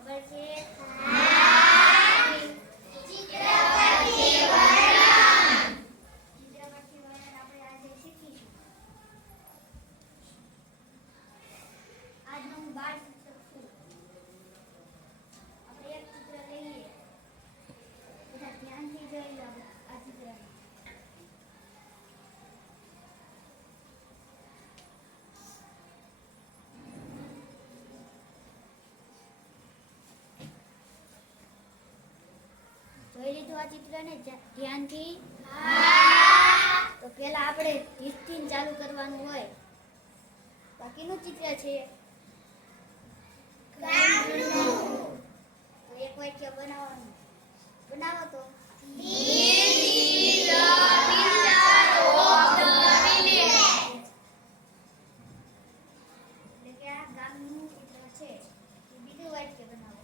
ખબર છે? ચિત્રપટથી વર્ણન આપણે આજે શીખીશું. આજનો હું બાળ શિક્ષક છું. આપણે એક ચિત્ર લઈએ. બધા ધ્યાનથી જોઈ લો આ ચિત્ર. જોઈ લીધું આ ચિત્રને ધ્યાનથી? તો પહેલા આપણે 30 થી ચાલુ કરવાનું હોય. બાકીનું ચિત્ર છે ગામનું. તો એક વાક્ય બનાવવાનું. બનાવો તો. એટલે કે આ ગામનું ચિત્ર છે. બીજું વાક્ય બનાવો.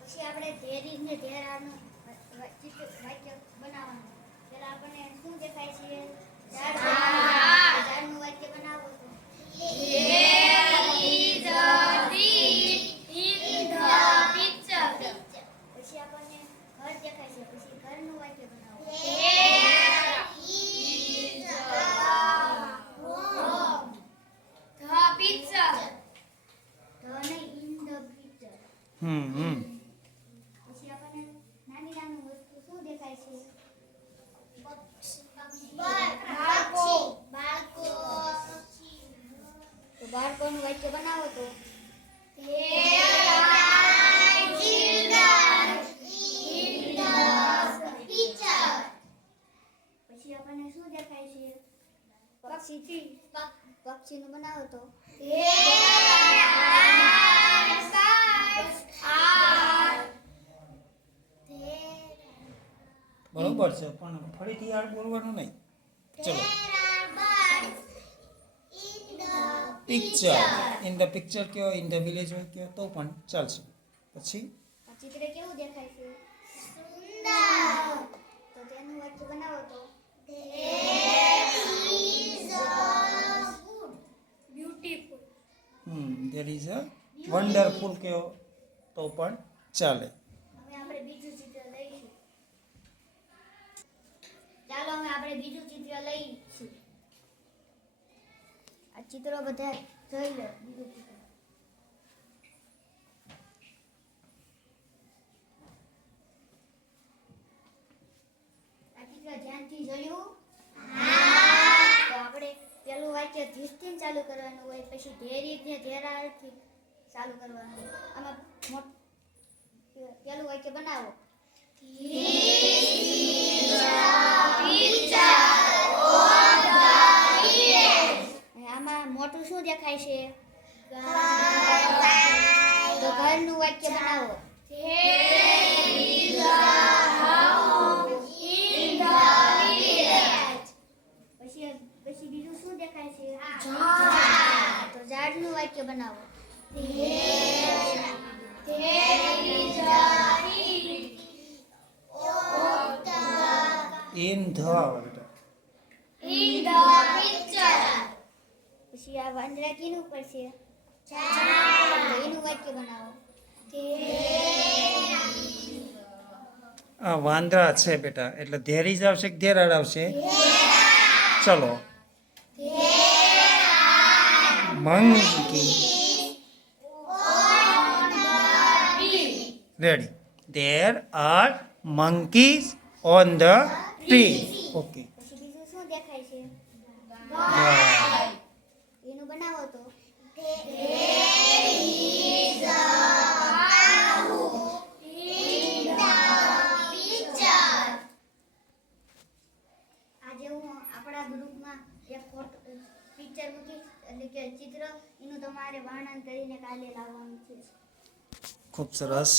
પછી આપણે ધેરી ને ધેરાનું વાક્ય બનાવવાનું. પહેલા આપણને શું દેખાય છે? ઝાડનું વાક્ય બનાવો તો. પછી આપણને ઘર દેખાય છે. પછી ઘરનું વાક્ય બનાવો. પછી આપણને નાની નાની વસ્તુ શું દેખાય છે? તો બાળકોનું વાક્ય બનાવો તો. પછી આપણને શું દેખાય છે? પક્ષીનું બનાવો તો. બરોબર છે, પણ ફરીથી યાર બોલવાનું નહીં. ચલો. પિક્ચર ઇન ધ પિક્ચર કયો, ઇન ધ વિલેજ હોય કયો તો પણ ચાલશે. પછી આ ચિત્ર કેવું દેખાય છે? સુંદર. તો તેનું વાક્ય બનાવો તો. Beautiful. There is a wonderful કયો તો પણ ચાલે. હવે આપણે બીજું ચિત્ર લઈશું. ચાલો હવે આપણે બીજું ચિત્ર લઈશું. આ ચિત્રો બધા જોઈ લો. બીજું ચિત્ર. આ ચિત્ર ધ્યાનથી જોયું? તો આપણે પેલું વાક્ય ધીરથી ચાલુ કરવાનું હોય. પછી ધેરી ને ધેરાથી ચાલુ કરવાનું હોય. આમાં પેલું વાક્ય બનાવો. આમાં મોટું શું દેખાય છે? તો ઘરનું વાક્ય બનાવો. પછી બીજું શું દેખાય છે? તો ઝાડનું વાક્ય બનાવો. ઇન ધ પછી આ વાંદરા કીનું ઉપર છે? તો એનું વાક્ય બનાવો. આ વાંદરા છે બેટા, એટલે ધેર ઇઝ આવશે કે ધેરાડ આવશે? ચલો. Monkey. Ready. There are monkeys on the tree. Okay. પછી બીજું શું દેખાય છે? એનું બનાવો તો. આજે હું આપણા ગ્રુપમાં એક પિક્ચર મૂકીશ, એટલે કે ચિત્ર. એનું તમારે વર્ણન કરીને કાલે લાવવાનું છે. ખૂબ સરસ.